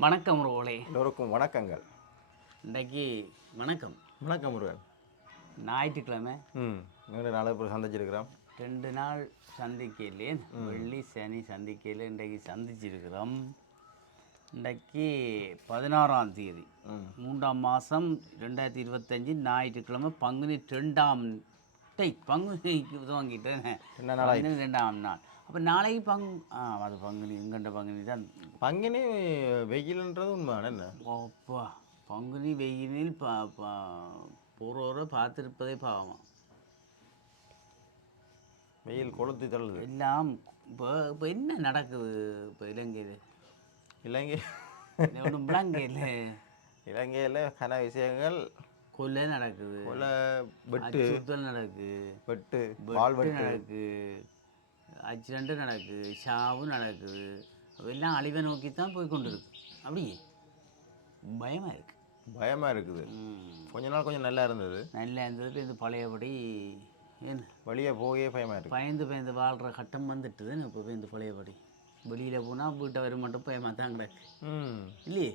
வணக்கம் ரோலே எல்லோருக்கும் வணக்கங்கள். இன்றைக்கு வணக்கம். வணக்கம் முருகன். ஞாயிற்றுக்கிழமை. ம் நீண்ட நாள் இப்போ சந்திச்சிருக்கிறோம். ரெண்டு நாள் சந்திக்கையிலே வெள்ளி சனி சந்திக்கையில் இன்றைக்கு சந்திச்சிருக்கிறோம். இன்றைக்கு பதினாறாம் தேதி. மூன்றாம் மாதம் ரெண்டாயிரத்தி இருபத்தஞ்சி ஞாயிற்றுக்கிழமை பங்குனி ரெண்டாம் டை பங்குனிக்கு துவங்கிட்டேன் ரெண்டாம் நாள். அப்போ நாளைக்கு பங் அது பங்குனி எங்கண்ட பங்குனி தான்? பங்கினி வெயில்ன்றது உண்மையான என்ன? பங்குனி வெயிலில் பா பா போகிறவரை பார்த்துருப்பதே பாவம். வெயில் கொளுத்தி தள்ளுது. எல்லாம் இப்போ இப்போ என்ன நடக்குது இப்போ இலங்கையில்? இலங்கை ஒன்றும் விளங்கையில் இலங்கையில் கன விஷயங்கள். கொலை நடக்குது. கொலை வெட்டு. அச்சுறுத்தல் நடக்குது வெட்டு வெட்டு நடக்குது ஆக்சிடெண்ட்டு நடக்குது சாவு நடக்குது. எல்லாம் அழிவை நோக்கி தான் போய் கொண்டு இருக்கு அப்படியே. பயமாக இருக்கு. பயமாக இருக்குது. கொஞ்ச நாள் கொஞ்சம் நல்லா இருந்தது. நல்லா இருந்தது இந்த பழையபடி என்ன? வெளியே போகவே பயமாக இருக்கு. பயந்து பயந்து வாழ்கிற கட்டம் வந்துட்டுதுன்னு இப்போ இந்த பழையபடி. வெளியில் போனால் வீட்டை வர மட்டும் பயமாக தான் கிடக்கு. இல்லையே?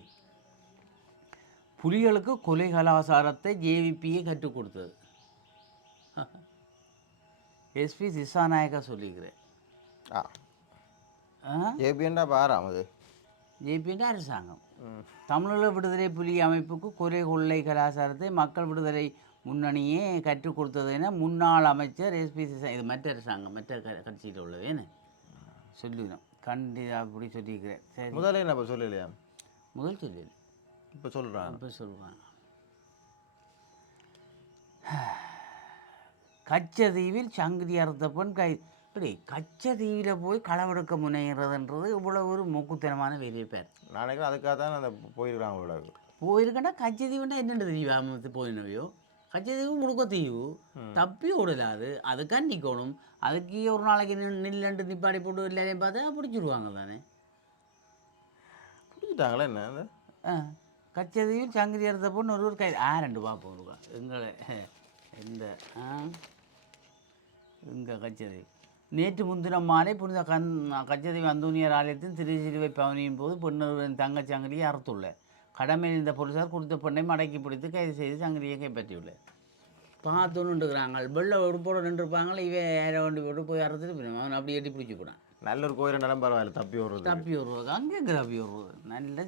புலிகளுக்கு கொலை கலாச்சாரத்தை ஜேவிபியே கற்றுக் கொடுத்தது. எஸ்பி திசாநாயக்கா சொல்லிக்கிறேன் ஆ. ஏபிஎன்டா பாராம் அது. ஜேபின்ற அரசாங்கம். ம் தமிழீழ விடுதலை புலி அமைப்புக்கு கொலை கொள்ளை கலாச்சாரத்தை மக்கள் விடுதலை முன்னணியே கற்றுக் கொடுத்தது என முன்னாள் அமைச்சர் எஸ்பி சிசா இது மற்ற அரசாங்கம் மற்ற கட்சியில் உள்ளது. என்ன? சொல்லிடும் கண்டி அப்படி சொல்லியிருக்கிறேன் சரி. முதல்ல என்ன இப்போ சொல்லலையா? முதல் சொல்லு இப்போ சொல்கிறான் அப்போ சொல்லுவாங்க கச்சதீவில் சங்கிலி அறுத்த பெண் கை இப்படி கச்சதீவில் போய் களவெடுக்க முனைகிறதுன்றது இவ்வளவு ஒரு மூக்குத்தனமான வேலையை பேர். நாளைக்கு அதுக்காக தான் அந்த போயிருக்காங்க இவ்வளோ போயிருக்கேன்னா கச்சதீவுன்னா என்னென்னு தெரியாம? போயினவையோ? கச்சதீவு முழுக்க தீவு தப்பி ஓடலாது அதுக்காக நிற்கணும் அதுக்கு ஒரு நாளைக்கு நின் நில்லண்டு நிப்பாடி போட்டு எல்லாரையும் பார்த்தா பிடிச்சிருவாங்க தானே? பிடிச்சிட்டாங்களே என்ன? ஆ கச்சதீவில் சங்கிலி அறுத்த பொண்ணு ஒரு ஒரு கை ஆ ரெண்டு பார்ப்போம் இருக்கா எங்களை இந்த ஆ? இங்கே கச்சதீவு? நேற்று முன்தினம் மாலை புனித கண் கச்சதீவு அந்தோனியர் ஆலயத்தின் திருச்சிலுவை பவனியின் போது பெண்ணொருவரின் தங்கச் சங்கிலியை அறுத்துள்ள கடமையில் இந்த போலீசார் குறித்த பெண்ணை மடக்கி பிடித்து கைது செய்து சங்கிலியை கைப்பற்றியுள்ளார் பார்த்துன்னுட்டுக்கிறாங்க வெள்ளை உடுப்போடு நின்றுருப்பாங்களே இவன் யாரை வண்டி போட்டு போய் அறுத்துட்டு. அவன் அப்படி எட்டி பிடிச்சி போடான் நல்ல ஒரு கோயில் நடம் பரவாயில்ல தப்பி விடுறது தப்பி வருவாங்க அங்கே தப்பி வருவது நல்ல.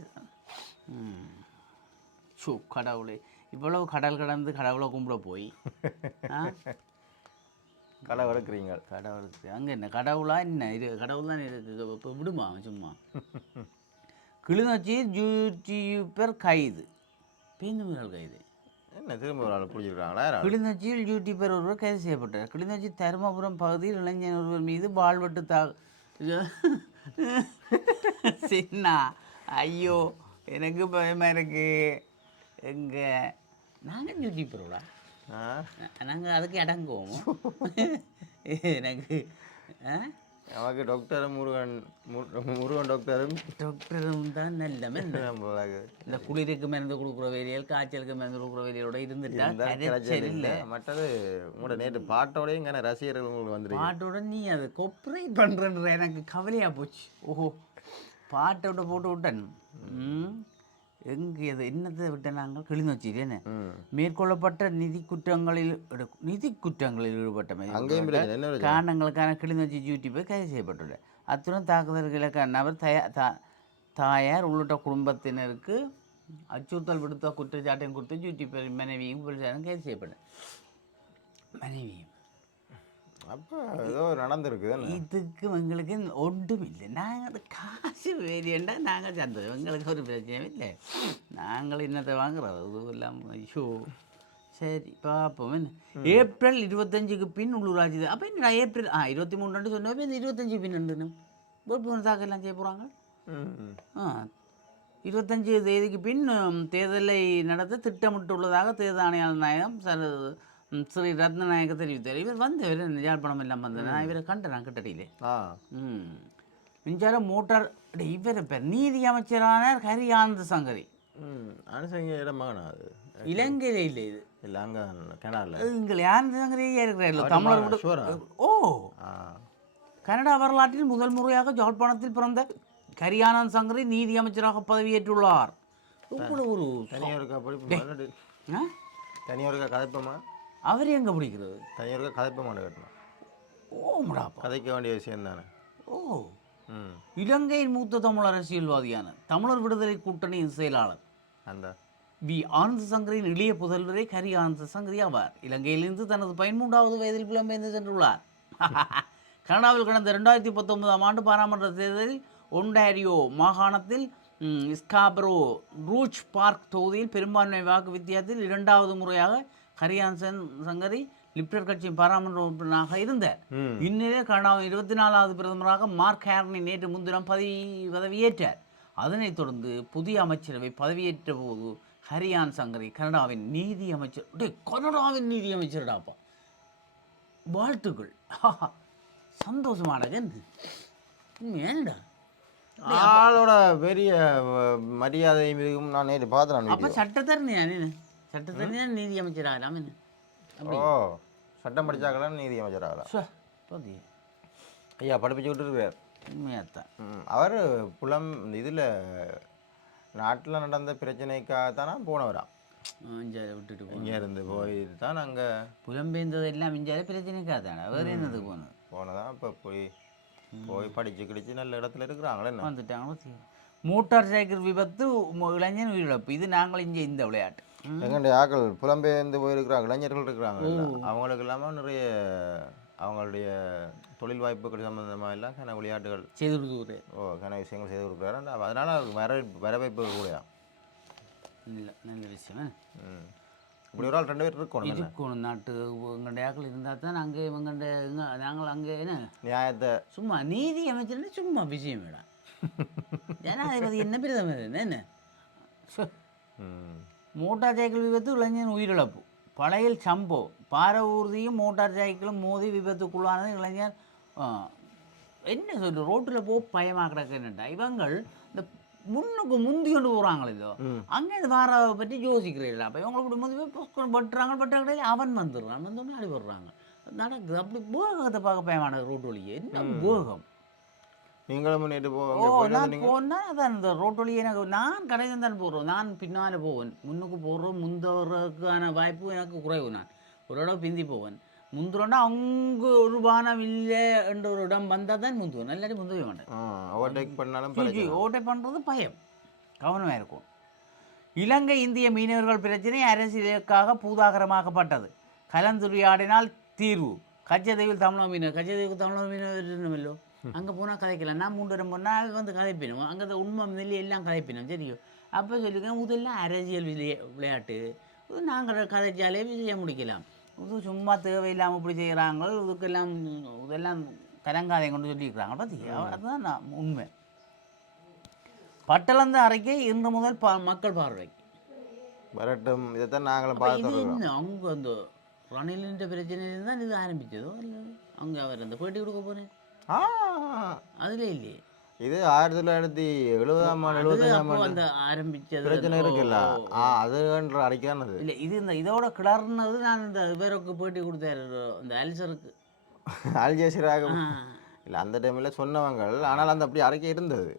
ஷோ கடவுளே. இவ்வளவு கடல் கடந்து கடவுளை கும்பிட போய் களை வளர்க்குறீங்க. கடவுளுக்கு அங்கே என்ன? கடவுளா என்ன? இது கடவுள் தான் இருக்கு இப்போ விடுமா சும்மா? கிளிநொச்சி யூடியூப்பர் கைது. பேந்துமிகள் கைது. என்ன திரும்ப ஒரு ஆள் பிடிச்சிருக்காங்களா? கிளிநொச்சியில் யூடியூபர் ஒருவர் கைது செய்யப்பட்டார். கிளிநொச்சி தருமபுரம் பகுதியில் இளைஞர் ஒருவர் மீது வாழ்வெட்டு தா சின்னா ஐயோ எனக்கு பயமா இருக்கு. எங்க நாங்கள் யூடியூபரோடா ஆ நாங்கள் அதுக்கு அடங்குவோம். எனக்கு நமக்கு டாக்டர் முருகன் முரு- முருகன் டாக்டரும் டாக்டரும் தான் நம்மளாக. இந்த குளிருக்கு மருந்து கொடுக்குற வேலையில் காய்ச்சலுக்கு மருந்து கொடுக்குற வேலையோட இருந்துட்டா இல்லை. மற்றது உங்களோட நேற்று பாட்டோடய இங்கே ரசிகர்கள் உங்களுக்கு வந்துருக்கு பாட்டோட நீ அதை கொப்ரேட் பண்ணுறன்ற எனக்கு கவலையாக போச்சு. ஓஹோ. பாட்டோட போட்டு விட்டன். ம்? எங்கே அது என்னத்தை விட்டேன் நாங்கள் கிளிநொச்சியில் என்ன? மேற்கொள்ளப்பட்ட நிதி குற்றங்களில் நிதி குற்றங்களில் பிரச்சனை? காரணங்களுக்கான கிளிநொச்சி யூடியூபை கைது செய்யப்பட்டுள்ளார் அத்துடன் தாக்குதல்களுக்கான நபர் தயா தா தாயார் உள்ளிட்ட குடும்பத்தினருக்கு அச்சுறுத்தல் விடுத்த குற்றச்சாட்டையும் கொடுத்து யூடியூபர் மனைவியும் போலீசாரும் கைது செய்யப்பட்டார் மனைவியும். அப்போ ஏதோ நடந்திருக்கு இதுக்கு எங்களுக்கு ஒன்றும் இல்லை நாங்கள் அது காசு வேரியண்டா நாங்கள் சந்தோஷம் எங்களுக்கு ஒரு பிரச்சனையும் இல்லை. நாங்கள் என்னத்தை வாங்குறது அது இல்லாமல் ஐயோ. சரி பார்ப்போம். என்ன? ஏப்ரல் இருபத்தஞ்சுக்கு பின் உள்ளூராட்சி அப்போ என்னடா ஏப்ரல் ஆ இருபத்தி மூணு ரெண்டு சொன்னப்போ இந்த இருபத்தஞ்சு பின் ரெண்டுன்னு வேட்புமனு தாக்கல்லாம் செய்ய போகிறாங்க ஆ இருபத்தஞ்சு தேதிக்கு பின் தேர்தலை நடத்த திட்டமிட்டுள்ளதாக தேர்தல் ஆணையாளர் நாயகம் சர ஸ்ரீ ரத்னநாயக தெரிவித்தார் இவர் வந்தவர் யாழ்ப்பாணம் எல்லாம் வந்தேன் இவரை கண்டேன் நான் கிட்டடியிலே ம் மின்சார மோட்டார் இவர் பேர் நீதி அமைச்சரான ஹரியானந்த சங்கரி அனுசங்க இடமாகண்ணா அது இலங்கையில் இல்லை இது இல்லை அங்கே கனடாவில் எங்கள் யானந்த சங்கரியே தமிழர் கூட ஓ கனடா வரலாற்றில் முதல் முறையாக ஜாழ்ப்பாணத்தில் பிறந்த கரியானந்த் சங்கரி நீதி அமைச்சராக பதவியேற்றுள்ளார் ஒரு தனியாருக்கா படிப்பு? தனியாருக்கா கதைப்பமா அவர் எங்க பிடிக்கிறது தனியாருக்கா கதைப்பமான்னு கட்டணும். ஓமடாப்பா கதைக்க வேண்டிய விஷயம் தானே. ஓ. இலங்கையின் மூத்த தமிழ் அரசியல்வாதியான தமிழர் விடுதலை கூட்டணியின் செயலாளர் அந்த. வி. ஆனந்த சங்கரின் இளைய புதல்வரே கரி ஆனந்த சங்கரி ஆவார். இலங்கையிலிருந்து தனது பதிமூன்றாவது வயதில் புலம்பெயர்ந்து சென்றுள்ளார். கனடாவில் கடந்த ரெண்டாயிரத்தி பத்தொன்பதாம் ஆண்டு பாராளுமன்ற தேர்தலில் ஒன்டாரியோ மாகாணத்தில் ஸ்காபரோ ரூச் பார்க் தொகுதியில் பெரும்பான்மை வாக்கு வித்தியாசத்தில் இரண்டாவது முறையாக ஹரியான்சன் சங்கரி லிப்டர் கட்சியின் பாராளுமன்ற உறுப்பினராக இருந்தார் இந்நிலையில் கனடாவின் இருபத்தி நாலாவது பிரதமராக மார்க் ஹேர்னி நேற்று முன்தினம் பதவி பதவியேற்றார். அதனைத் தொடர்ந்து புதிய அமைச்சரவை பதவியேற்ற போது ஹரியான் சங்கரி கனடாவின் நீதி அமைச்சர் டேய் கனடாவின் நீதி அமைச்சர்டாப்பா. வாழ்த்துக்கள். சந்தோஷமானது ஏன்டா ஆளோட பெரிய இதுவும் நான் நேற்று பார்த்தேன் அப்போ சட்டத்தரணியா நீ சட்டத்தரணியா நீதி அமைச்சர் ஆகலாம் என்ன ஓ சட்டம் படிச்சாக்கலாம் நீதி அமைச்சர் ஆகலாம் ஐயா படிப்பிச்சு விட்டுருக்கார் உண்மையாத்தான் ம், அவர் புலம் இதில் நாட்டில் நடந்த பிரச்சனைக்காக தானே போனவரா விட்டுட்டு இங்கே இருந்து போய் தான் அங்கே புலம்பெயர்ந்தது எல்லாம் மிஞ்சாத பிரச்சனைக்காதானே வேறு என்னது போனது? போனதான் இப்போ போய் போய் படிச்சு கிடிச்சு நல்ல இடத்துல இருக்கிறாங்களே என்ன? வந்துட்டாங்க பாத்தியா? மோட்டார் சைக்கிள் விபத்து இளைஞன் உயிரிழப்பு. இது நாங்கள் இங்கே இந்த விளையாட்டு. ம். எங்கண்ட ஆக்கள் புலம்பெயர்ந்து போயிருக்கிறாங்க இளைஞர்கள் இருக்கிறாங்க அவங்களுக்கு இல்லாமல் நிறைய அவங்களுடைய தொழில் வாய்ப்புகள் சம்மந்தமாக எல்லாம் கன விளையாட்டுகள் செய்து கொடுத்துரு ஓ கன விஷயங்கள் செய்து கொடுக்குறாரு. அதனால வர வரவேற்பு கூடயா இல்லை நல்ல விஷயம். இப்படி ஒரு ஆள் ரெண்டு பேர் இருக்கணும் இருக்கணும். நாட்டு எங்கள்ட ஆக்கள் இருந்தால் தான் அங்கே இவங்கண்ட இங்க நாங்கள் அங்கே என்ன? நியாயத்தை. சும்மா நீதி அமைச்சர்னு சும்மா விஷயம் வேடா ஜனாதிபதி என்ன பிரதமர் என்ன? மோட்டார் சைக்கிள் விபத்து இளைஞன் உயிரிழப்பு. பழையில் சம்போ. பார ஊர்தியும் மோட்டார் சைக்கிளும் மோதி விபத்துக்குள்ளானது இளைஞர் என்ன சொல்லு ரோட்டில் போ பயமாக கிடக்குன்னுட்டா இவங்கள் இந்த முன்னுக்கு முந்தி கொண்டு போகிறாங்களோ ம். அங்கே இந்த வாராவை பற்றி யோசிக்கிறீங்களா அப்போ இவங்களுக்கு இப்படி முந்தி போய் பட்டுறாங்க பட்டாங்க அவன் வந்துடுறான். வந்து அடி போடுறாங்க. நடக்குது அப்படி போகத்தை பார்க்க பயமான ரோட்டு வழியே. என்ன போகம்? நீங்களும் நேற்று போ ஓ நான் போனால் அதான் இந்த ரோட்டு வழி எனக்கு நான் கடையில் தான் போடுறோம் நான் பின்னால் போவேன். முன்னுக்கு போடுறோம் முந்தறதுக்கான வாய்ப்பு எனக்கு குறைவு நான். ஒரு இடம் பிந்தி போவேன். முந்துறோன்னா அங்கே ஒரு பானம் இல்லை என்ற ஒரு இடம் வந்தால் தான் முந்துவேன். இல்லாட்டி முந்தவே மாட்டேன். ஓவர்டேக் பண்ணாலும். ஓட்டை பண்ணுறது பயம். கவனமாக இருக்கும். இலங்கை இந்திய மீனவர்கள் பிரச்சனை அரசியலுக்காக பூதாகரமாக்கப்பட்டது. கலந்துரையாடினால் தீர்வு. கச்சதீவில் தமிழக மீனவர். கச்சதீவுக்கு தமிழக மீனவர் இருக்கணுமல்லோ அங்கே போனால் கதைக்கலாம் நான் மூன்று இடம் போனால் வந்து கதைப்பினோம். அங்கே உண்மை நெல்லி எல்லாம் கதைப்பினோம். சரியோ? அப்போ சொல்லிக்க முதல்ல அரசியல் விளைய விளையாட்டு. இது நாங்கள் கதைச்சாலே விஷயம் முடிக்கலாம். இது சும்மா தேவையில்லாமல் இப்படி செய்கிறாங்க இதுக்கெல்லாம் இதெல்லாம் கலங்காதை கொண்டு சொல்லியிருக்கிறாங்க. பார்த்தியா அதுதான் நான் உண்மை. பட்டளந்த அறிக்கை இன்று முதல் பா மக்கள் பார்வைக்கு வரட்டும். இதைத்தான் நாங்களும் என்ன? அவங்க அந்த ரணிலின்ற பிரச்சனையில தான் இது ஆரம்பிச்சதோ? இல்லை அவங்க அவர் அந்த பேட்டி கொடுக்க போறேன். ஆ அதுல இல்லையே. இது ஆயிரத்தி தொள்ளாயிரத்தி எழுபதாம் ஆண்டு எழுபத்தஞ்சாம் ஆண்டு. ஆரம்பிச்சது பிரச்சனை இருக்குல்ல. ஆ அதுன்ற அறிக்கையானது இல்ல இது இந்த இதோட கிளர்னது நான் இந்த இவருக்கு பேட்டி கொடுத்தாரு இந்த அல்சருக்கு. அல்ஜேசிராக. ஆ. இல்லை அந்த டைமில் சொன்னவங்க ஆனால் அந்த அப்படி அறிக்கை இருந்தது.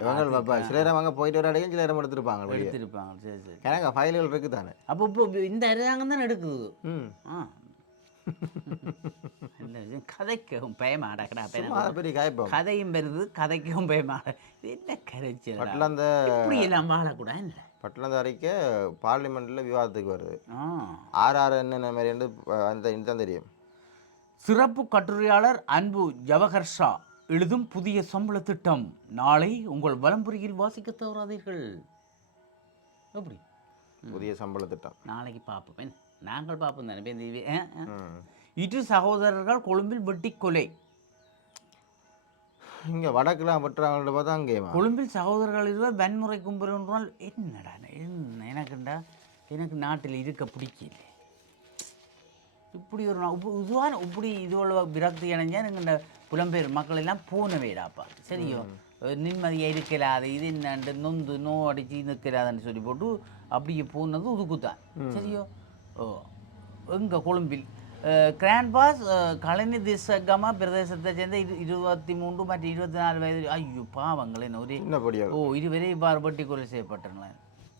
இவங்க இப்போ சிலர் அவங்க போயிட்டு வர அடையும் சிலர் எடுத்திருப்பாங்க எடுத்திருப்பாங்க சரி சரி. எனக்கு ஃபைல்கள் இருக்கு தானே அப்போ இப்போ இந்த அரசாங்கம் தான் எடுக்குது. ம். ஆ. கதைக்கவும் பயமாடா காய்ப்போம். கதையும் வருது கதைக்கவும் பயமாட இது என்ன கரைச்சல் பட்டில் அந்த இப்படி எல்லாம் வாழக்கூடாது இல்லை பட்டில் அந்த அறிக்கை பார்லிமெண்ட்டில் விவாதத்துக்கு வருது. ஆர் ஆர் என்னென்ன மாதிரி வந்து அந்த இதுதான் தெரியும். சிறப்பு கட்டுரையாளர் அன்பு ஜவஹர்ஷா எழுதும் புதிய சம்பள திட்டம். நாளை உங்கள் வலம்புரியில் வாசிக்க தவறாதீர்கள். எப்படி? புதிய சம்பள திட்டம். நாளைக்கு பார்ப்போம்? நாங்கள் பார்ப்போம் தானே இப்ப. ம். இரு சகோதரர்கள் கொழும்பில் வெட்டி கொலை. இங்கே வடக்குலாம் வெட்டுறாங்கள்ட்ட பார்த்தா அங்கேயுமா? கொழும்பில் சகோதரர்கள் இருவர் வன்முறை கும்பல் என்றால் என்னடா என்ன எனக்குண்டா? எனக்கு நாட்டில் இருக்க பிடிக்கல. இப்படி ஒரு உப்பு- இதுவான இப்படி இதுவளவு விரக்தி அடைஞ்சா எனக்கு இந்த புலம்பெயர் மக்கள் எல்லாம் போனவேடாப்பா. சரியோ? நிம்மதியாக இருக்கலாது இது என்னண்டு நொந்து நோ அடிச்சு நிற்கலாதுன்னு சொல்லி போட்டு அப்படியே போனது உதுக்குத்தான். சரியோ? எங்க கொழும்பில். கிராண்ட் பாஸ் கழனி திசகம பிரதேசத்தை சேர்ந்த இரு இருபத்தி மூன்று மற்றும் இருபத்தி நாலு வயது ஐயோ பாவங்கள் ஒரே ஓ இருவரே இவ்வாறு வெட்டி கொலை செய்யப்பட்டன.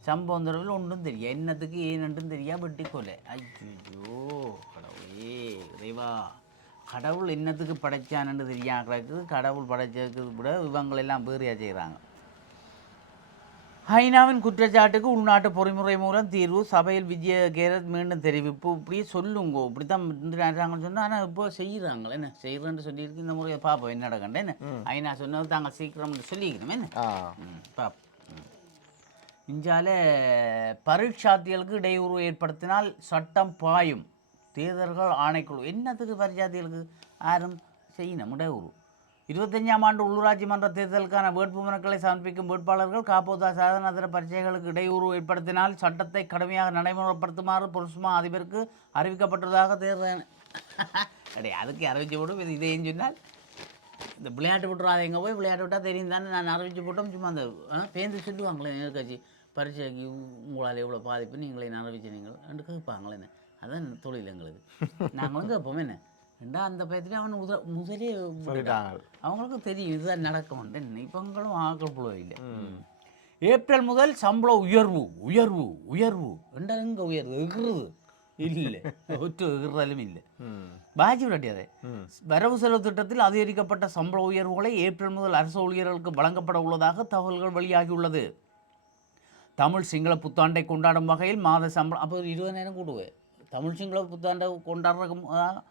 சம்பவம் தொடர்பில் ஒன்றும் தெரியும் என்னத்துக்கு ஏனென்றும் தெரியா வெட்டி கொலை. ஐயோ கடவுளே இறைவா. கடவுள் என்னத்துக்கு படைச்சான்னு தெரியா கிடக்குது. கடவுள் படைச்சதுக்கு விட இவங்களெல்லாம் பேரியா செய்கிறாங்க ஐநாவின் குற்றச்சாட்டுக்கு உள்நாட்டு பொறிமுறை மூலம் தீர்வு. சபையில் விஜய கேரத் மீண்டும் தெரிவிப்பு. இப்படியே சொல்லுங்க. இப்படி தான் இருந்துட்டாங்கன்னு சொன்னால் ஆனால் இப்போ செய்கிறாங்களே என்ன? செய்கிறேன்னு சொல்லியிருக்கு இந்த முறையை பார்ப்போம். என்ன நடக்கண்டே என்ன? ஐநா சொன்னது தாங்கள் சீக்கிரம் சொல்லிக்கிறோம் என்ன? ஆ. ம், பாப் ம். இந்தியால பரீட்சார்த்திகளுக்கு இடையூறு ஏற்படுத்தினால் சட்டம் பாயும். தேர்தல்கள் ஆணைக்குழு. என்னத்துக்கு பரீட்சார்த்திகளுக்கு யாரும் செய்யணும். இடையூறு. இருபத்தஞ்சாம் ஆண்டு உள்ளூராட்சி மன்ற தேர்தலுக்கான வேட்பு மனுக்களை சமர்ப்பிக்கும் வேட்பாளர்கள் காப்போதா சாதனத்திர பரீட்சைகளுக்கு இடையூறு ஏற்படுத்தினால் சட்டத்தை கடுமையாக நடைமுறைப்படுத்துமாறு புருஷ்மா அதிபருக்கு அறிவிக்கப்பட்டதாக தேர்தல் அடே அதுக்கு அறிவிச்சு விடும் இது இதையும் சொன்னால் இந்த விளையாட்டு விட்டுறாதீங்க போய் விளையாட்டு விட்டால் தெரியும் தானே. நான் அறிவிச்சு போட்டோம். சும்மா அந்த பேந்து சொல்லுவாங்களே எதிர்கட்சி. பரீட்சைக்கு உங்களால் எவ்வளோ பாதிப்பு நீங்களே அறிவிச்சு நீங்கள் ரெண்டு கேட்பாங்களே என்ன? அதான் தொழில் எங்களுக்கு. நாங்கள் வந்து எப்போவுமே என்ன? ரெண்டா அந்த பயத்துல அவன் முத முதலே அவங்களுக்கும் தெரியும் இதுதான் நடக்கும். இவங்களும் ஆக்கள் புள்ள இல்லை ஏப்ரல் முதல் சம்பள உயர்வு உயர்வு உயர்வு. ரெண்டா எங்க உயர்வு? எகுறது. இல்லை. ஒற்று எகுறதும் இல்லை. பாஜி விளையாட்டியது ம். வரவு செலவு திட்டத்தில் அதிகரிக்கப்பட்ட சம்பள உயர்வுகளை ஏப்ரல் முதல் அரசு ஊழியர்களுக்கு வழங்கப்பட உள்ளதாக தகவல்கள் வெளியாகியுள்ளது. தமிழ் சிங்கள புத்தாண்டை கொண்டாடும் வகையில் மாத சம்பளம் அப்போ இருபதாயிரம் கூடுவேன் தமிழ் சிங்கள புத்தாண்டை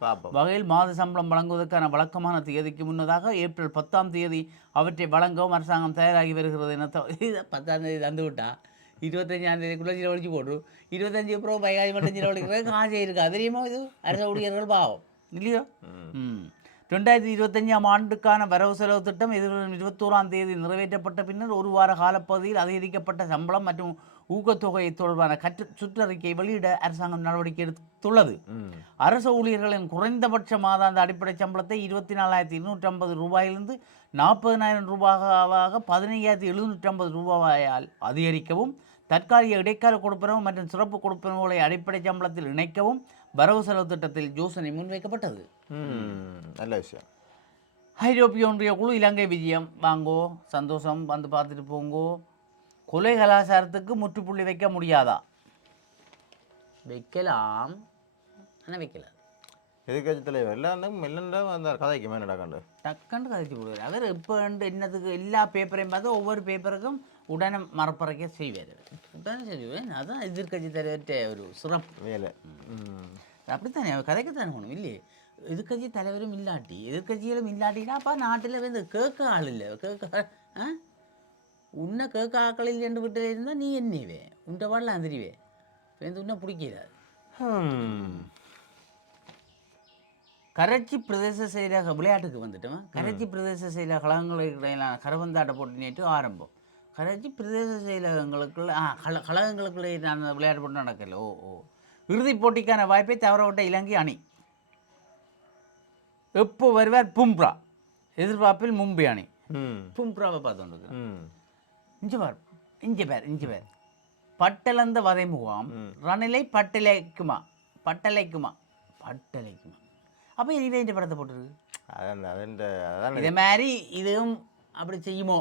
பார்ப்போம் வகையில் மாத சம்பளம் வழங்குவதற்கான வழக்கமான தேதிக்கு முன்னதாக ஏப்ரல் பத்தாம் தேதி அவற்றை வழங்கவும் அரசாங்கம் தயாராகி வருகிறது என பத்தாம் தேதி தந்து விட்டா இருபத்தஞ்சாம் தேதிக்குள்ளே செலவழிச்சு போட்டு இருபத்தஞ்சு அப்புறம் பைகாய் மட்டும் செலவழிக்கிறது காசே இருக்கா தெரியுமா இது அரச ஊழியர்கள் பாவம் இல்லையோ ம் ரெண்டாயிரத்தி இருபத்தஞ்சாம் ஆண்டுக்கான வரவு செலவு திட்டம் எதிர்வரும் இருபத்தோராம் தேதி நிறைவேற்றப்பட்ட பின்னர் ஒரு வார காலப்பகுதியில் அதிகரிக்கப்பட்ட சம்பளம் மற்றும் ஊக்கத்தொகை தொடர்பான கற்று சுற்றறிக்கை வெளியிட அரசாங்கம் நடவடிக்கை எடுத்துள்ளது. அரசு ஊழியர்களின் குறைந்தபட்ச மாதாந்த அடிப்படை சம்பளத்தை இருபத்தி நாலாயிரத்தி இருநூற்றி ஐம்பது ரூபாயிலிருந்து நாற்பதினாயிரம் ரூபாயாக பதினையாயிரத்தி எழுநூற்றி ஐம்பது ரூபாயால் அதிகரிக்கவும் தற்காலிக இடைக்கால கொடுப்பனவு மற்றும் சிறப்பு கொடுப்பனவுகளை அடிப்படை சம்பளத்தில் இணைக்கவும் வரவு செலவு திட்டத்தில் யோசனை முன்வைக்கப்பட்டது. நல்ல விஷயம். ஐரோப்பிய ஒன்றிய குழு இலங்கை விஜயம். வாங்கோ சந்தோஷம். வந்து பார்த்துட்டு போங்கோ. கொலை கலாச்சாரத்துக்கு முற்றுப்புள்ளி வைக்க முடியாதா? வைக்கலாம். ஆனால் வைக்கல. எதிர்கட்சி தலைவர் எல்லாரும் இல்லைன்னா அந்த கதைக்கு மேலே நடக்காண்டு. டக்குன்னு கதைச்சு போடுவார். அவர் இப்போ என்னத்துக்கு எல்லா பேப்பரையும் பார்த்து ஒவ்வொரு பேப்பருக்கும் உடனே மறப்பறைக்க செய்வார் உடனே செய்வேன் அதான் எதிர்கட்சி தலைவர்கிட்ட ஒரு சிறப்பு. வேலை. அப்படித்தானே? அவர் கதைக்கத்தானே போகணும்? இல்லையே. எதிர்கட்சி தலைவரும் இல்லாட்டி எதிர்கட்சிகளும் இல்லாட்டினா அப்போ நாட்டில் வந்து கேட்க ஆள் இல்லை. கேட்க ஆ? உன்னை கேட்க ஆக்கள் இல்லைன்னு விட்டு இருந்தால் நீ என்னவே உன்ட்ட பாடலாம் தெரிவே வந்து உன்னை பிடிக்கிறார் ஹம். கரைச்சி பிரதேச செயலக விளையாட்டுக்கு வந்துட்டோம் கரைச்சி பிரதேச செயலக கழகங்களுக்கு இடையிலான கரவந்தாட்ட போட்டி நேற்று ஆரம்பம். கரைச்சி பிரதேச செயலகங்களுக்குள்ள ஆ கல கழகங்களுக்குள்ள அந்த விளையாட்டு போட்டி நடக்கல. ஓ ஓ. இறுதிப் போட்டிக்கான வாய்ப்பை தவறவிட்ட இலங்கை அணி. எப்போ வருவார்? பும்ப்ரா எதிர்பார்ப்பில் மும்பை அணி. பும்ப்ராவை பார்த்து இஞ்சி பார் இஞ்சி பேர் இஞ்சி பேர். பட்டலந்த வதை முகாம் ரணிலை பட்டலைக்குமா பட்டலைக்குமா பட்டலைக்குமா. அப்போ இதுவே இந்த படத்தை போட்டுருக்கு அதான் அதான் அதான் இதே மாதிரி இதுவும் அப்படி செய்யுமோ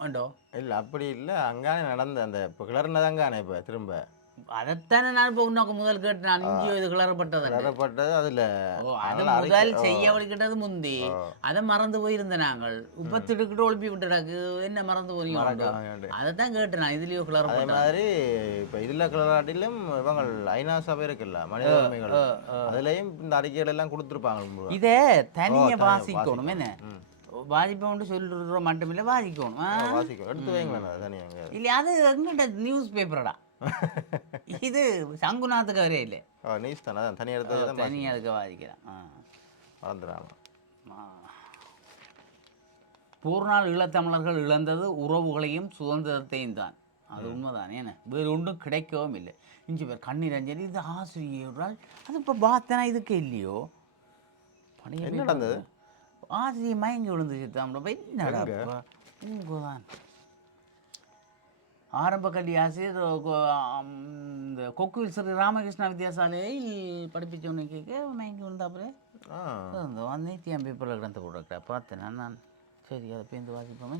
உண்டோ இல்லை அப்படி இல்லை அங்கானே நடந்த அந்த இப்போ கிளறினதாங்கானே இப்போ திரும்ப. அதைத்தானே நான் இப்போ உனக்கு முதல் கேட்டு நான் இஞ்சியோ இது கிளறப்பட்டது கிளறப்பட்டது அதில். அது முதல் செய்ய வலிக்கிட்டது முந்தி. அதை மறந்து போயிருந்தேன் நாங்கள். இப்போ திடுக்கிட்டு ஒழுப்பி விட்டுடாக்கு. என்ன மறந்து போனீங்க அதைத்தான் கேட்டேன் நான். இதுலேயோ அதே கிளறப்பட்டது. மாதிரி இப்போ இதில் கிளறாட்டிலும் இவங்க ஐநா சபை இருக்குல்ல மனித உரிமைகள். அதுலேயும் இந்த அறிக்கைகள் எல்லாம் கொடுத்துருப்பாங்க இதை தனியாக வாசிக்கணும். என்ன? வாசிப்போம்னு சொல்லிடுறோம் மட்டுமில்லை வாசிக்கணும். ஆ? வாசிக்கும் எடுத்து வைங்களேன் இல்லையா? அது எங்கிட்ட நியூஸ் பேப்பரடா இது சங்குநாத்துக்கு வரே இல்லை. ஓ நியூஸ் தானே. அதான் தனி எடுத்து தான் தனி அதுக்கு வாசிக்கிறேன் ஆ. மறந்துடாம. ஆ. போர்நாள் ஈழத்தமிழர்கள் இழந்தது உறவுகளையும் சுதந்திரத்தையும் தான். அது உண்மைதான்? ஏன்னா வேறு ஒன்றும் கிடைக்கவும் இல்லை. இஞ்சி பேர் கண்ணீர் அஞ்சலி இது ஆசிரியரால் அது இப்போ பார்த்தனா இதுக்கு இல்லையோ? பழைய என்ன. நடந்தது? ஆசிரியர் மயங்கி விழுந்துச்சு தான் என்னடா இங்கே தான் ஆரம்ப கல்வி ஆசிரியர் இந்த கொக்குவில் ஸ்ரீ ராமகிருஷ்ணா வித்யாசாலையில் படிப்பிச்சவனை கேட்க மயங்கி விழுந்தாப்புல. ஆ. இந்த வந்தேன் பேப்பரில் கிடந்த போடுறா பார்த்தேன் நான். சரி அதை பேருந்து வாசிப்போமே?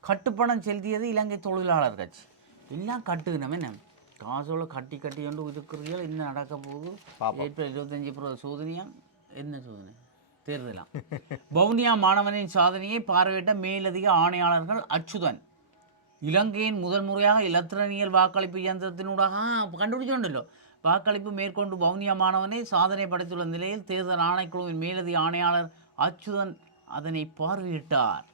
கட்டுப்பணம் செலுத்தியது இலங்கை தொழிலாளர் கட்சி. எல்லாம் கட்டுக்கணுமே என்ன? காசோட கட்டி கட்டி கொண்டு இருக்கிறீர்கள் என்ன நடக்க போகுது? ஏப்ரல் இருபத்தஞ்சி பிறகு சோதனையா? என்ன சோதனை? தேர்தலாம். வவுனியா மாணவனின் சாதனையை பார்வையிட்ட மேலதிக ஆணையாளர்கள் அச்சுதன். இலங்கையின் முதல் முறையாக இலத்திரனியல் வாக்களிப்பு இயந்திரத்தினூடாக ஆ, கண்டுபிடிச்சோண்டല്ലോ வாக்களிப்பு மேற்கொண்டு வவுனியா மாணவனை சாதனை படைத்துள்ள நிலையில் தேர்தல் ஆணைக்குழுவின் மேலதிக ஆணையாளர் அச்சுதன் அதனை பார்வையிட்டார்.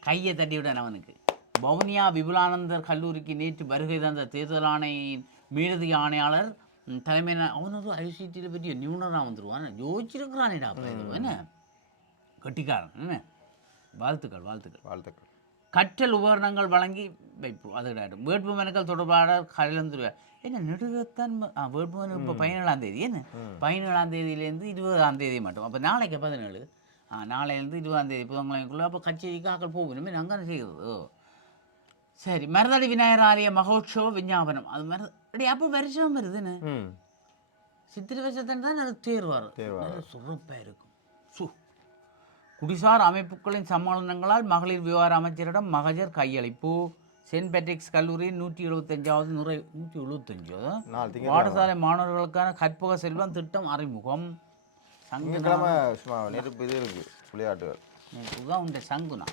கையை தட்டிவிட்டான் அவனுக்கு. வவுனியா விபுலானந்தர் கல்லூரிக்கு நேற்று வருகை தந்த தேர்தல் ஆணையின் மேலதிக ஆணையாளர் ம், தலைமையின அவன் ஒரு ஐசிடியில் பற்றிய நியூனராக வந்துருவான். யோசிச்சிருக்கிறானேடா என்ன? கட்டிக்காரன் என்ன? வாழ்த்துக்கள் வாழ்த்துக்கள். வாழ்த்துக்கள். கற்றல் உபகரணங்கள் வழங்கி வைப்பு அது வேட்புமனுக்கள் தொடர்பாளர் கலந்துருவார் என்ன நெடுகத்தான் வேட்புமனு இப்போ பதினேழாம் தேதி. என்ன? பதினேழாம் தேதியிலேருந்து இருபதாம் தேதி மட்டும். அப்போ நாளைக்கு பதினேழு. நாளையிலேருந்து இருபதாம் தேதி புதன்கிழமைக்குள்ளே அப்போ கச்சேரிக்கு ஆக்கள் போகணுமே. நாங்கள் செய்கிறது சரி. மருதடி விநாயகர் ஆலய மகோற்சவ விஞ்ஞாபனம். அது மருதடி அப்போ வருஷம் வருதுன்னு சித்திரை வருஷத்தான் தான் அது தேர் வரும் தேர் நல்ல சுரப்பாக இருக்கும். சு குடிசார் அமைப்புகளின் சம்மேளனங்களால் மகளிர் விவகார அமைச்சரிடம் மகஜர் கையளிப்பு. செயின்ட் பேட்ரிக்ஸ் கல்லூரியின் நூற்றி எழுபத்தஞ்சாவது நுரை நூற்றி எழுபத்தஞ்சு பாடசாலை மாணவர்களுக்கான கற்பக செல்வம் திட்டம் அறிமுகம். சங்குனா திங்கக்கிழமை சும்மா நெருப்பு இது இருக்கு விளையாட்டுகள். இதுதான் உண்ட சங்குனா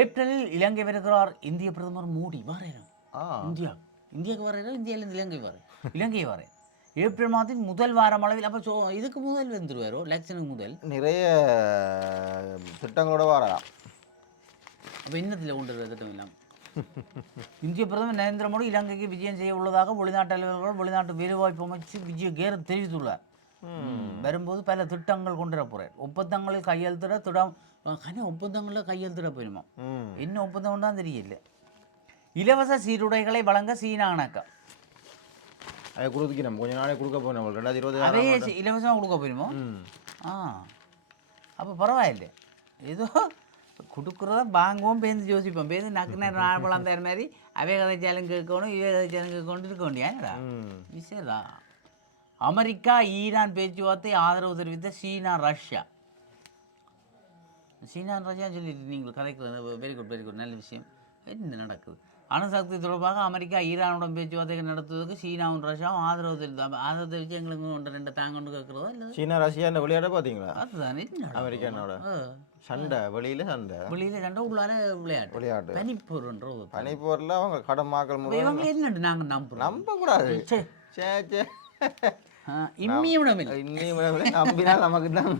ஏப்ரலில் இலங்கை வருகிறார் இந்திய பிரதமர் மோடி. வரேன்? இந்தியா. இந்தியாவுக்கு வரையில இந்தியாவிலேருந்து இலங்கை வர இலங்கை வரேன் ஏப்ரல் மாதத்தின் முதல் வாரம் அளவில் அப்போ இதுக்கு முதல் வந்துருவாரோ? எலெக்ஷனுக்கு முதல்? நிறைய திட்டங்களோட வரலாம். அப்போ இன்னத்தில் கொண்டு வருவது திட்டம் இல்லாமல் இந்திய பிரதமர் நரேந்திர மோடி இலங்கைக்கு விஜயம் செய்ய உள்ளதாக வெளிநாட்டு அலுவலர்கள் வெளிநாட்டு வேலைவாய்ப்பு அமைச்சு விஜய கேர் தெரிவித்துள்ளார். வரும்போது பல திட்டங்கள் கொண்டு வர போகிறார் ஒப்பந்தங்களில் கையெழுத்திட திடம் கனி ஒப்பந்தங்களில் கையெழுத்திட போயிருமா? என்ன ஒப்பந்தம் தான் தெரியல. இலவச சீருடைகளை வழங்க சீனா இணக்கம் அதை கொடுக்கணும் கொஞ்ச நாளே கொடுக்க போனோம் நம்மளுக்கு ரெண்டாயிரத்தி இருபது அதே சி- இலவசமா கொடுக்க போயிருமோ ஆ. அப்போ பரவாயில்ல. ஏதோ கொடுக்குறத வாங்குவோம் பேருந்து யோசிப்போம். பேருந்து நக்கு நேரம் நாள் குழந்தைற மாதிரி அவை கதைச்சாலும் கேட்கணும் இவை கதைச்சாலும் கேட்கணும் இருக்க வேண்டியாடா ம். விஷயதா அமெரிக்கா ஈரான் பேச்சுவார்த்தை ஆதரவு தெரிவித்த சீனா ரஷ்யா. சீனா ரஷ்யா சொல்லிட்டு நீங்கள் கதைக்கிறது வெரி குட் வெரி குட். நல்ல விஷயம். என்ன நடக்குது? அணுசக்தி தொடர்பாக அமெரிக்கா ஈரானுடன் பேச்சுவார்த்தை நடத்துவதற்கு சீனாவும் ரஷ்யாவும் ஆதரவு தெரிவித்து ஆதரவு தெரிவித்து எங்களுக்கு ஒன்று ரெண்டு தாங்கன்னு கேட்குறதோ இல்லை? சீனா ரஷ்யா இந்த விளையாட பார்த்தீங்களா அதுதான் அமெரிக்கானோட. சண்டை வெளியில சண்டை. வெளியில சண்டை உள்ளார விளையாட்டு. விளையாட்டு. பனிப்பொருன்ற பனிப்போரில் அவங்க இப்ப முறை இவங்க என்ன நாங்க நம்புறோம். நம்ப கூடாது சே சே சே இம்மியும் இல்லை இன்னும் நம்பினா நமக்கு தான்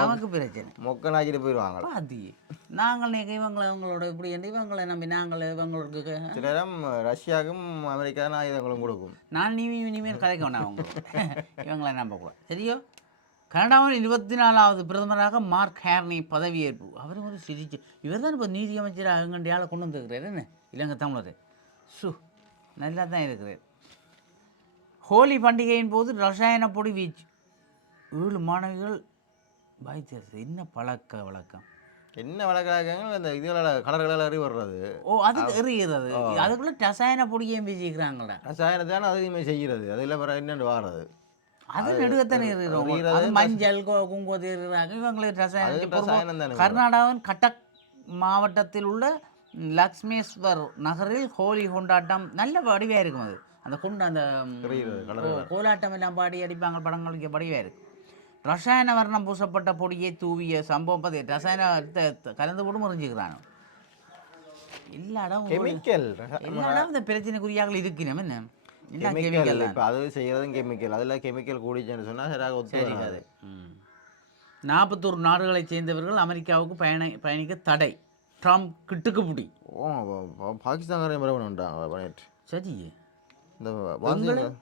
நமக்கு பிரச்சனை. மொக்கனாக்கிட்டு போயிடுவாங்களா? பாதி. நாங்கள் நீங்க இவங்களை இவங்களோட இப்படி இவங்களை நம்பி நாங்கள் இவங்களுக்கு சில நேரம் ரஷ்யாவுக்கும் அமெரிக்கா தான் ஆயுதங்களும் கொடுக்கும். நான் நீ இனிமேல் கதைக்க வேணாம் அவங்க. இவங்களை நம்பக்கூடாது சரியோ? கனடாவின் இருபத்தி நாலாவது பிரதமராக மார்க் ஹேர்னி பதவியேற்பு. அவர் ஒரு சிரிச்சு இவர் தான் இப்போ நீதி அமைச்சராக எங்கண்டியால் கொண்டு வந்துருக்கிறார் என்ன? இலங்கை தமிழர். சு நல்லா தான் இருக்கிறார். ஹோலி பண்டிகையின் போது ரசாயன பொடி வீச்சு. ஏழு மாணவிகள் பாய்த்தது என்ன பழக்க வழக்கம்? என்ன வழக்காங்க இந்த இதுகளால் கலர்களால் அறிவு வர்றது. ஓ அது எறிகிறது அதுக்குள்ள ரசாயன பொடியையும் வீசிக்கிறாங்களா ரசாயனத்தான அதிகமாக செய்கிறது. அதில் பிற என்னென்னு வாடுறது அது நெடுகத்தானே இருக்கிறோம் மஞ்சள் கொ- குங்குமத்தை எறிகிறாங்க. இவங்களுக்கு ரசாயனம் கர்நாடகாவின் கட்டக் மாவட்டத்தில் உள்ள லக்ஷ்மேஸ்வர் நகரில் ஹோலி கொண்டாட்டம் நல்ல வடிவாக இருக்கும் அது. அந்த கொண்டு அந்த கோலாட்டம் எல்லாம் பாடி அடிப்பாங்க படங்களுக்கு வடிவாக இருக்கு ரசாயன வர்ணம் பூசப்பட்ட பொடியை தூவிய சம்பவம் பற்றி ரசாயன த- த- கலந்து போட்டு முறிஞ்சுக்கிறானோ? எல்லா இடம் கெமிக்கல் எல்லா இடம் இந்த பிரச்சனைக்குரியாக்கள் இருக்கணும் என்ன? கெமிக்கல் இப்போ அது செய்கிறதும் கெமிக்கல். அதில் கெமிக்கல் கூடிச்சுன்னு சொன்னால் சரியாக ஒத்து வராது. நாற்பத்தோரு நாடுகளைச் சேர்ந்தவர்கள் அமெரிக்காவுக்கு பயண பயணிக்க தடை. ட்ரம்ப் கிட்டுக்கு பிடி. ஓ பாகிஸ்தான்காரன் உண்டாங்க சரி. இந்த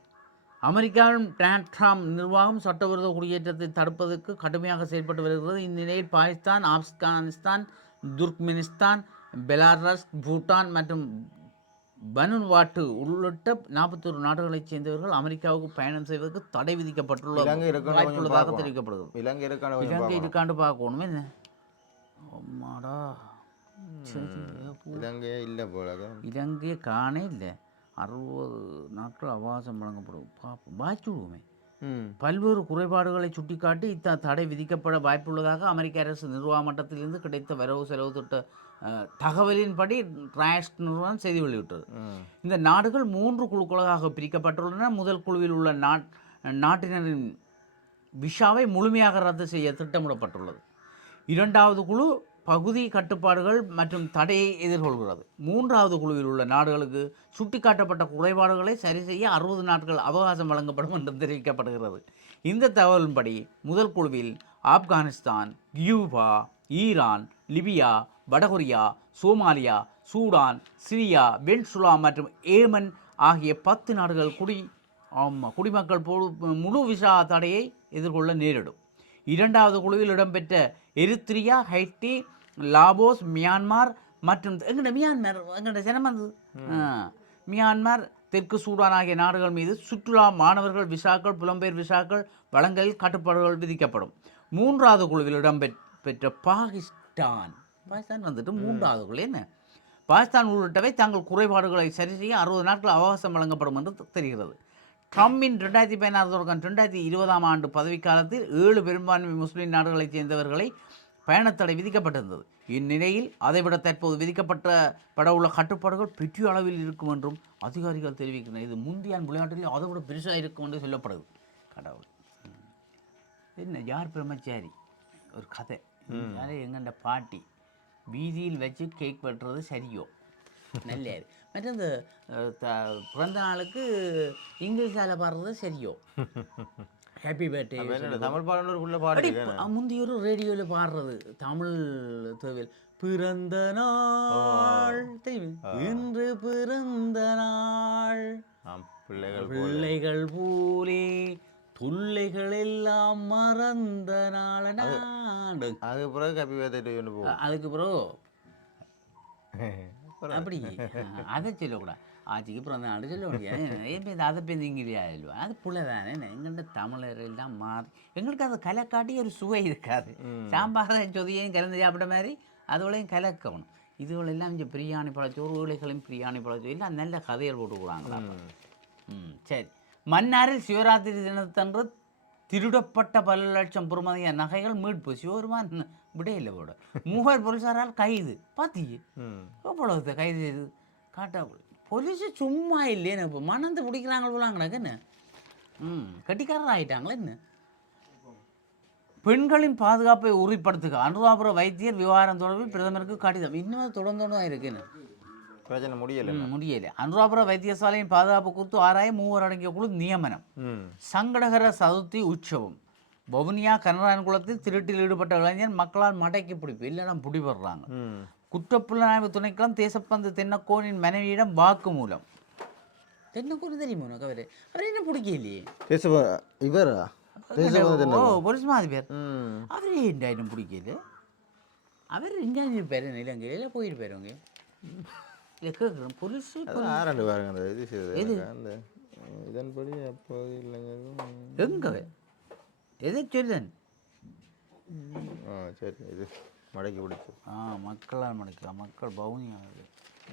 அமெரிக்காவின் ட்ரம்ப் நிர்வாகம் சட்டவிரோத குடியேற்றத்தை தடுப்பதற்கு கடுமையாக செயல்பட்டு வருகிறது. இந்நிலையில் பாகிஸ்தான் ஆப்கானிஸ்தான் துர்க்மெனிஸ்தான் பெலாரஸ் பூட்டான் மற்றும் பனுவாட்டு உள்ளிட்ட நாற்பத்தோரு நாடுகளைச் சேர்ந்தவர்கள் அமெரிக்காவுக்கு பயணம் செய்வதற்கு தடை விதிக்கப்பட்டுள்ள இலங்கை இருக்கணும் கொஞ்சம் வாய்ப்புள்ளதாக. தெரிவிக்கப்படுகிறது. இலங்கை இலங்கை. இருக்காண்டு பார்க்கணும். என்ன? அம்மாடா. இலங்கையே இல்லை போல இலங்கையை காணே இல்லை. அறுபது நாட்கள் அவகாசம் வழங்கப்படும். பார்ப்போம் வாய்ச்சி விடுவோமே. ம். பல்வேறு குறைபாடுகளை சுட்டிக்காட்டி இத்த தடை விதிக்கப்பட வாய்ப்புள்ளதாக அமெரிக்க அரசு நிர்வாக மட்டத்திலிருந்து கிடைத்த வரவு செலவு திட்ட தகவலின்படி டிராஸ்ட் நிறுவனம் செய்தி வெளியிட்டது. இந்த நாடுகள் மூன்று குழுக்களாக பிரிக்கப்பட்டுள்ளன. முதல் குழுவில் உள்ள நாட் நாட்டினரின் விஷாவை முழுமையாக ரத்து செய்ய திட்டமிடப்பட்டுள்ளது. இரண்டாவது குழு பகுதி கட்டுப்பாடுகள் மற்றும் தடையை எதிர்கொள்கிறது. மூன்றாவது குழுவில் உள்ள நாடுகளுக்கு சுட்டிக்காட்டப்பட்ட குறைபாடுகளை சரி செய்ய அறுபது நாட்கள் அவகாசம் வழங்கப்படும் என்று தெரிவிக்கப்படுகிறது. இந்த தகவலின்படி முதல் குழுவில் ஆப்கானிஸ்தான் கியூபா ஈரான் லிபியா வடகொரியா சோமாலியா சூடான் சிரியா வென்சுலா மற்றும் ஏமன் ஆகிய பத்து நாடுகள் குடி ஆமாம் குடிமக்கள் முழு விசா தடையை எதிர்கொள்ள நேரிடும். இரண்டாவது குழுவில் இடம்பெற்ற எரித்ரியா ஹைட்டி லாபோஸ் மியான்மார் மற்றும் எங்கட மியான்மர் எங்கட ஜனமது மியான்மர் தெற்கு சூடான் ஆகிய நாடுகள் மீது சுற்றுலா மாணவர்கள் விசாக்கள் புலம்பெயர் விசாக்கள் வழங்கலில் கட்டுப்பாடுகள் விதிக்கப்படும். மூன்றாவது குழுவில் இடம்பெற்ற பாகிஸ்தான். பாகிஸ்தான் வந்துட்டு மூன்றாவது குழு என்ன? பாகிஸ்தான் உள்ளிட்டவை தங்கள் குறைபாடுகளை சரி செய்ய அறுபது நாட்கள் அவகாசம் வழங்கப்படும் என்று தெரிகிறது. ட்ரம்பின் ரெண்டாயிரத்தி பதினாறு தொடக்கம் ரெண்டாயிரத்தி இருபதாம் ஆண்டு பதவிக்காலத்தில் ஏழு பெரும்பான்மை முஸ்லிம் நாடுகளைச் சேர்ந்தவர்களை பயணத்தடை விதிக்கப்பட்டிருந்தது. இந்நிலையில் அதைவிட தற்போது விதிக்கப்பட்ட பட உள்ள கட்டுப்பாடுகள் பெரிய அளவில் இருக்கும் என்றும் அதிகாரிகள் தெரிவிக்கின்றனர். இது முந்தியான் விளையாட்டில் அதை விட பெருசாக இருக்கும் என்று சொல்லப்படுது. கடவுள். என்ன யார் பிரம்மச்சாரி? ஒரு கதை. யாரே எங்கண்ட பாட்டி? வீதியில் வச்சு கேக் வெட்டுறது சரியோ? நல்லது மற்ற இந்த பிறந்த நாளுக்கு இங்கிலீஷால் பாடுறது சரியோ? ஹாப்பி பர்த்டே தமிழ் புள்ள பாடு முந்தைய ஒரு ரேடியோவில் பாடுறது தமிழ் தேவையில் பிறந்த நாள்? இன்று பிறந்த நாள். பிள்ளைகள் பிள்ளைகள் போலே தொல்லைகள் எல்லாம் மறந்த நாள. அது பிறகு வேத்திட்டு கொண்டு போகும் அதுக்கு பிறகு அப்படி அதை சொல்லக்கூடாது ஆட்சிக்கு பிறந்த நாள் சொல்ல முடியாது. ஏன் பேர் அதை பேர் இங்கிலியா இல்லையா? அது புள்ள தானே எங்கள்கிட்ட தமிழர்கள் தான் மாறி எங்களுக்கு அது கலை காட்டி ஒரு சுவை இருக்காது. சாம்பார் சொதியையும் கலந்து சாப்பிட்ட மாதிரி அதோடையும் கலக்கணும். இதுகள் எல்லாம் இங்கே பிரியாணி பழச்சோறு உருளைகளையும் பிரியாணி பழச்சோறு எல்லாம் நல்ல கதைகள் போட்டுக்கிறாங்களா ம். சரி. மன்னாரில் சிவராத்திரி தினத்தன்று திருடப்பட்ட பல லட்சம் பெறுமதிய நகைகள் மீட்பு. சிவபெருமான் விடையில்லை போட. மூவர் போலீசாரால் கைது. ம். எவ்வளவு கைது செய்து? காட்டா போலீஸு சும்மா இல்லையே இப்போ மணந்து பிடிக்கிறாங்க போலாங்கடாக்க என்ன? ம். கட்டிக்காரர் ஆகிட்டாங்களே என்ன? பெண்களின் பாதுகாப்பை உறுதிப்படுத்துக. அனுராபுர வைத்தியர் விவகாரம் தொடர்பில் பிரதமருக்கு கடிதம். இன்னும் தொடர்ந்து தான் இருக்குன்னு பிரச்சனை முடியல முடியல. அனுராபுர வைத்தியசாலையின் பாதுகாப்பு குறித்து ஆராய மூவர் அடங்கிய குழு நியமனம். சங்கடகர சதுர்த்தி உற்சவம். வவுனியா கனராயன் குளத்தில் திருட்டில் ஈடுபட்ட இளைஞர் மக்களால் மடக்கி பிடிப்பு. இல்லைன்னா பிடிபடுறாங்க. குற்றப்புலனாய்வு துணைக்களம் தேசப்பந்து தென்னக்கோனின் மனைவியிடம் வாக்குமூலம். தென்னக்கோன் தெரியுமா உனக்கு அவரு? அவர் என்ன பிடிக்கலையே? பேச இவரா? ஓ போலீஸ் மாதிரி பேர் அவர் ஏன்டாயிரம் பிடிக்கல? அவர் இங்கே இருப்பார் இலங்கையில் போயிருப்பார் அவங்க இல்லை கேட்குறேன் போலீஸ் ஆறாண்டு பாருங்க அந்த இது அந்த இதன்படி அப்போது இல்லைங்க எங்க எதை சொல்லுன் ஆ சரி இது. மடக்கி பிடிச்சி ஆ மக்களால் மடக்கலாம் மக்கள் பவுனியாவில்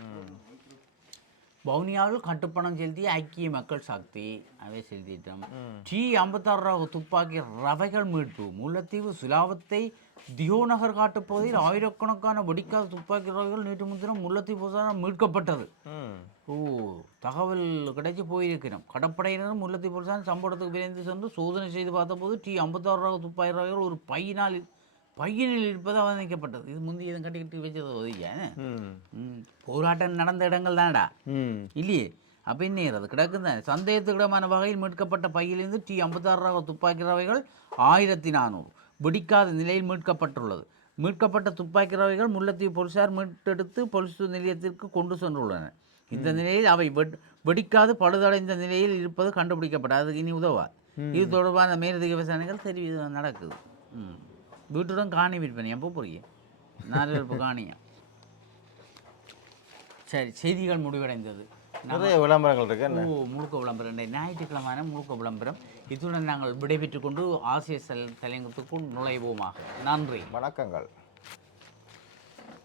ம் வவுனியாவில் கட்டுப்பணம் செலுத்திய ஐக்கிய மக்கள் சக்தி அவை செலுத்திட்டோம். டி ஐம்பத்தாறு ரக துப்பாக்கி ரவைகள் மீட்பு முல்லைத்தீவு சுலாவத்தை தியோநகர் காட்டுப் பகுதியில் ஆயிரக்கணக்கான வெடிக்காத துப்பாக்கி ரவைகள் நேற்று முன்தினம் முல்லைத்தீவு மீட்கப்பட்டது. ஓ தகவல் கிடைச்சி போயிருக்கிறோம். கடற்படையினரும் முல்லைத்தீவு போலீசார் சம்பவத்துக்கு விரைந்து சென்று சோதனை செய்து பார்த்தபோது டி ஐம்பத்தாறு ரக துப்பாக்கி ரவைகள் ஒரு பையினால் பையனில் இருப்பது அவதானிக்கப்பட்டது இது முந்தைய இதன் கட்டிக்கிட்டு வச்சது ம். போராட்டம் நடந்த இடங்கள் தானடா. இல்லையே? அப்போ என்ன அது கிடக்குதான் சந்தேகத்துக்கிடமான வகையில் மீட்கப்பட்ட பையிலிருந்து டி ஐம்பத்தாறு ரக துப்பாக்கி ரவைகள் ஆயிரத்தி நானூறு. வெடிக்காத நிலையில் மீட்கப்பட்டுள்ளது. மீட்கப்பட்ட துப்பாக்கி ரவைகள் முல்லைத்தீவு போலீசார் மீட்டெடுத்து போலீஸ் நிலையத்திற்கு கொண்டு சென்றுள்ளனர். இந்த நிலையில் அவை வெட் வெடிக்காது பழுதடைந்த நிலையில் இருப்பது கண்டுபிடிக்கப்பட்டது அதுக்கு இனி உதவா? இது தொடர்பான மேலதிக விசாரணைகள் தெரிவி நடக்குது. ம். வீட்டுடன் காணி விற்பனை எப்போ போறீங்க? நாலு காணியா? சரி செய்திகள் முடிவடைந்தது. நிறைய விளம்பரங்கள் இருக்கு ஓ முழுக்க விளம்பரம். ஞாயிற்றுக்கிழமையான முழுக்க விளம்பரம். இத்துடன் நாங்கள் விடைபெற்றுக் கொண்டு ஆசிய தலையங்கத்துக்குள் நுழைவோமாக. நன்றி. வணக்கங்கள்.